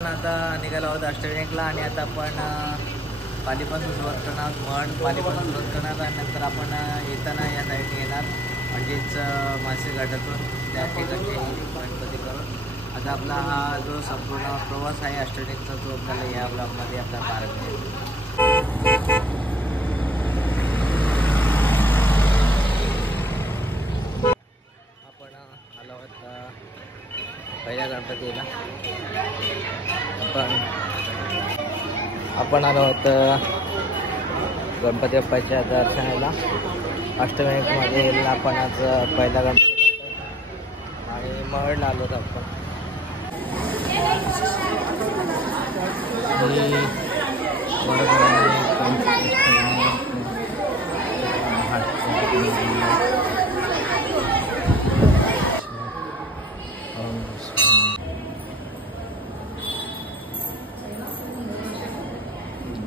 आता निघालो आहोत अष्टविनायकला आणि आता आपण पालीपासून सुरुवात करणार, पालीपासून सुरुवात करणार आणि नंतर आपण येताना या साईडने येणार म्हणजेच मासे घाटातून त्या ठिकाणी गणपती करून आता आपला हा जो संपूर्ण प्रवास आहे अष्टविनायकचा तो आपल्याला या ब्लॉगमध्ये आपला पाहायला मिळेल. आपण आलो आहोत पहिल्या गणपतीला. आपण आलो आहोत गणपती बाप्पाच्या दर्शनाला. अष्टविनायकमध्ये आपण आज पहिला गणपती आणि महडला आलो होतो आपण.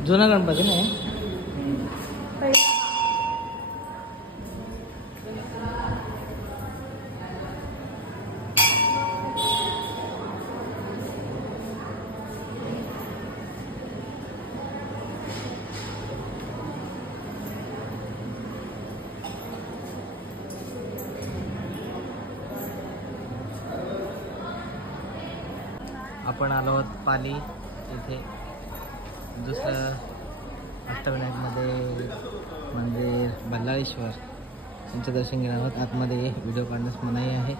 जुना गणपती नाही आपण आलो आहोत पाली इथे दुसरं अष्टविनायकमध्ये मंदिर बल्लाळेश्वर यांचं दर्शन घेणार आहोत. आतमध्ये व्हिडिओ काढण्यास मनाई आहे.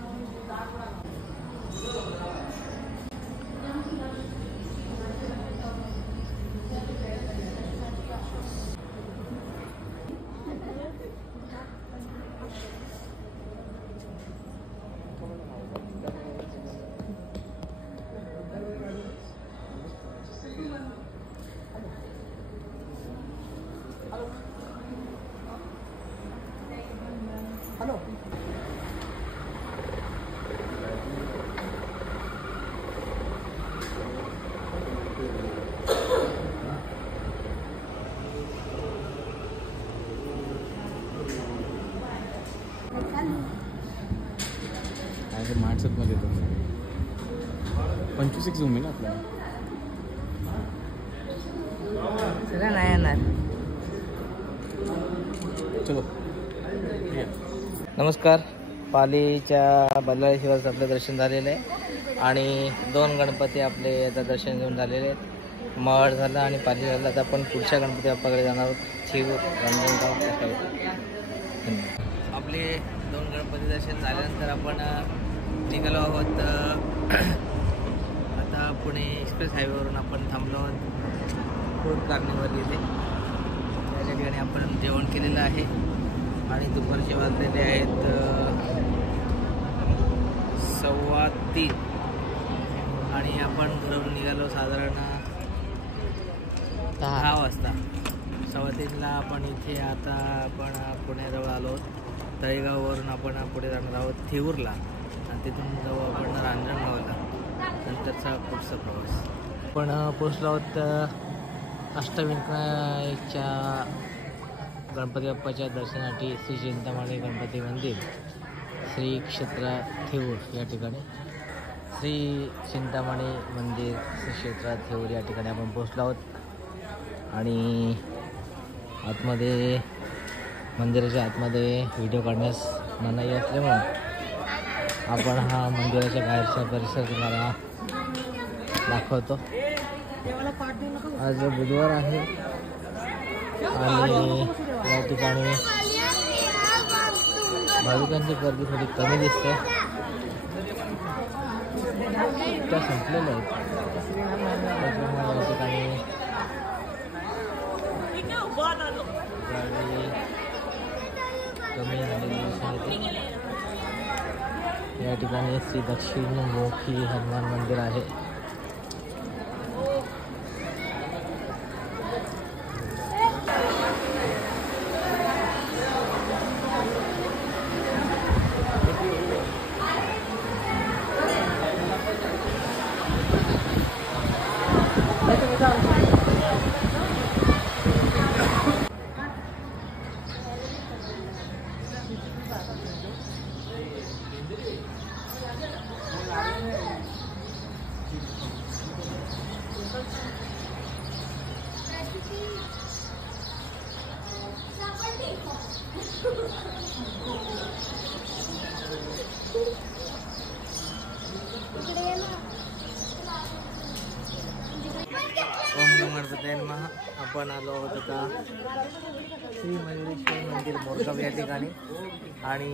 मार्चमध्ये 25 झूम आहे ना आपल्याला. नाही येणार. चलो. नमस्कार. पालीच्या बल्लाळेश्वरचं आपलं दर्शन झालेलं आहे आणि 2 गणपती आपले आता दर्शन घेऊन झालेले आहेत. महड झालं आणि पाली झालं. आता आपण पुढच्या गणपती बाप्पाकडे जाणार आहोत. थिरूर रंजनगाव. आपले 2 गणपती दर्शन झाल्यानंतर आपण निघालो आहोत आता पुणे एक्सप्रेस हायवेवरून आपण थांबलो आहोत फूड कार्निवल इथे. त्या ठिकाणी आपण जेवण केलेलं आहे आणि दुपारचे वाजलेले आहेत 2:15 आणि आपण घरून निघालो साधारण 10 वाजता. 3:15ला आपण इथे आता आपण पुण्याजवळ आलो आहोत. तळेगाववरून आपण पुढे जाणार आहोत थिरूरला आणि तिथून जाऊ आपण रांजणगावला. नंतरचा पुढचा प्रवास. आपण पोचलो आहोत अष्टविनायकच्या गणपती बाप्पाच्या दर्शनासाठी श्री चिंतामणी गणपती मंदिर श्री क्षेत्र थिरूर या ठिकाणी. श्री चिंतामणी मंदिर श्री क्षेत्र थिरूर या ठिकाणी आपण पोचलो आहोत आणि आतमध्ये मंदिराच्या आतमध्ये व्हिडिओ काढण्यास मनाई असल्यामुळे आपण हा मंदिराच्या बाहेरचा परिसर तुम्हाला दाखवतो. आज बुधवार आहे आणि या ठिकाणी भाविकांची गर्दी थोडी कमी दिसते. त्या संपलेल्या आहेत त्याच्यामुळे या ठिकाणी गर्दी कमी झालेली दिसून येते. या ठिकाणी श्री दक्षिणमुखी हनुमान मंदिर आहे. त्यांना आपण आलो आहोत आता श्री मयुरेश्वर मंदिर मोरगाव या ठिकाणी आणि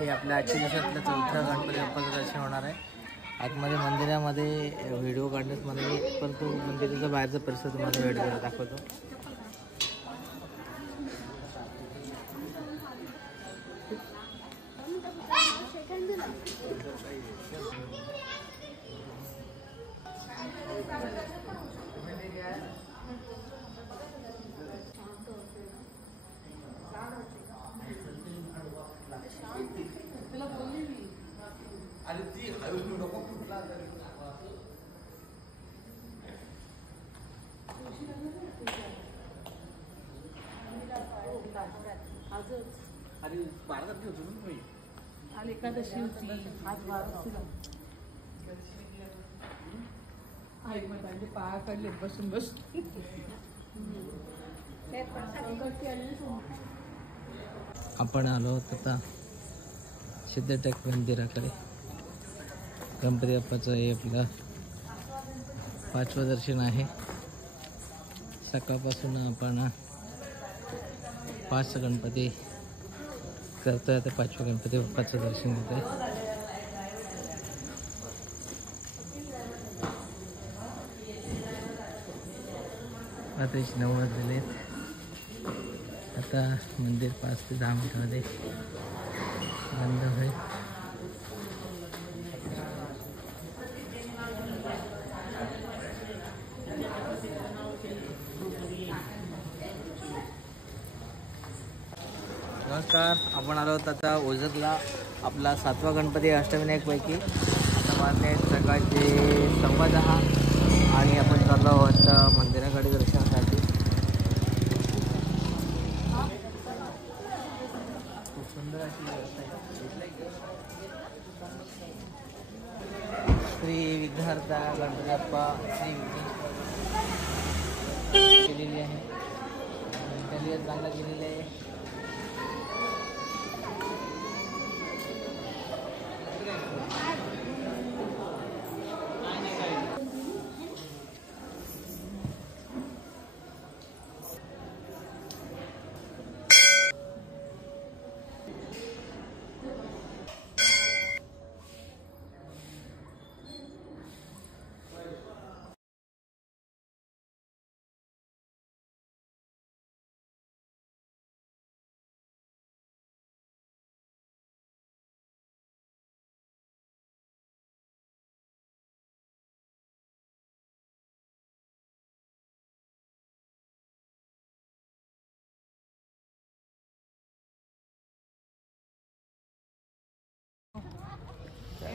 हे आपल्या आजच्या दिवसातलं चौथं गणपती बाप्पाचं दर्शन होणार आहे. आतमध्ये मंदिरामध्ये व्हिडिओ काढण्यास मला परंतु मंदिराचा बाहेरचा परिसर तुम्हाला व्हिडिओ दाखवतो. अरे 12 तारखे होतो ना मी आणि एकादशी होती आज 12 आई म्हणजे पाया काढले बसून आपण आलो आहोत आता सिद्धटेक मंदिराकडे. गणपती बाप्पाचं हे आपलं 5वं दर्शन आहे. सकाळपासून आपण 5 गणपती करतोय. आता 5व्या गणपती बाप्पाचं दर्शन घेतोय. आता 9 वाजलेले आहेत. आता मंदिर 5 ते 10 मिनिटांमध्ये बंद होईल. नमस्कार, आपण आलो आहोत आता ओझरला. आपला 7वा गणपती अष्टविनायकपैकी. आता वाजले आहेत सकाळचे 10:15 आणि आपण चाललो आहोत मंदिराकडे दर्शनासाठी. खूप सुंदर अशी व्यवस्था आहे. श्री विघ्नहर्ता गणपती बाप्पा श्री केलेली आहे. चांगला केलेली आहे.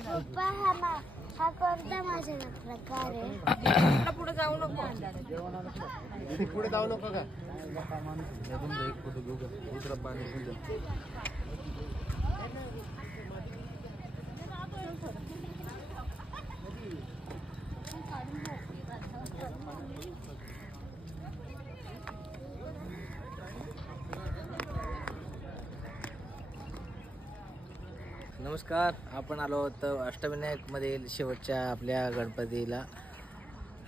पप्पा हा कोणता माझा प्रकार आहे? पुढे जाऊ नको पुढे जाऊ नको का? नमस्कार, आपण आलो आहोत अष्टविनायकमधील शेवटच्या आपल्या गणपतीला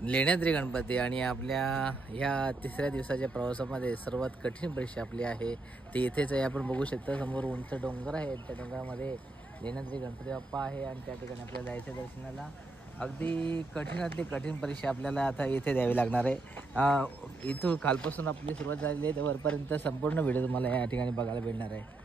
लेण्याद्री गणपती. आणि आपल्या ह्या 3ऱ्या दिवसाच्या प्रवासामध्ये सर्वात कठीण परीक्षा आपली आहे ती इथेच आहे. आपण बघू शकता समोर उंच डोंगर आहे. त्या डोंगरामध्ये लेण्याद्री गणपती बाप्पा आहे आणि त्या ठिकाणी आपल्याला जायचं दर्शनाला. अगदी कठीणातली कठीण परीक्षा आपल्याला आता इथे द्यावी लागणार आहे. इथून खालपासून आपली सुरुवात झालेली आहे तर वरपर्यंत संपूर्ण व्हिडिओ तुम्हाला या ठिकाणी बघायला मिळणार आहे.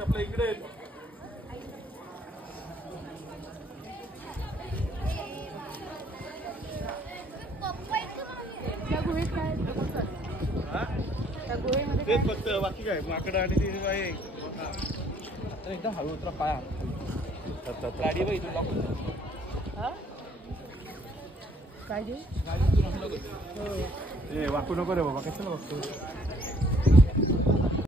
आपल्या इकडे तेच फक्त बाकी काय माकडं आणि ते आहे. एकदम हळू उतरा पाया गाडी बाई तुला काय घेऊ ए वाकू नको रे बाबा कशाला बघतो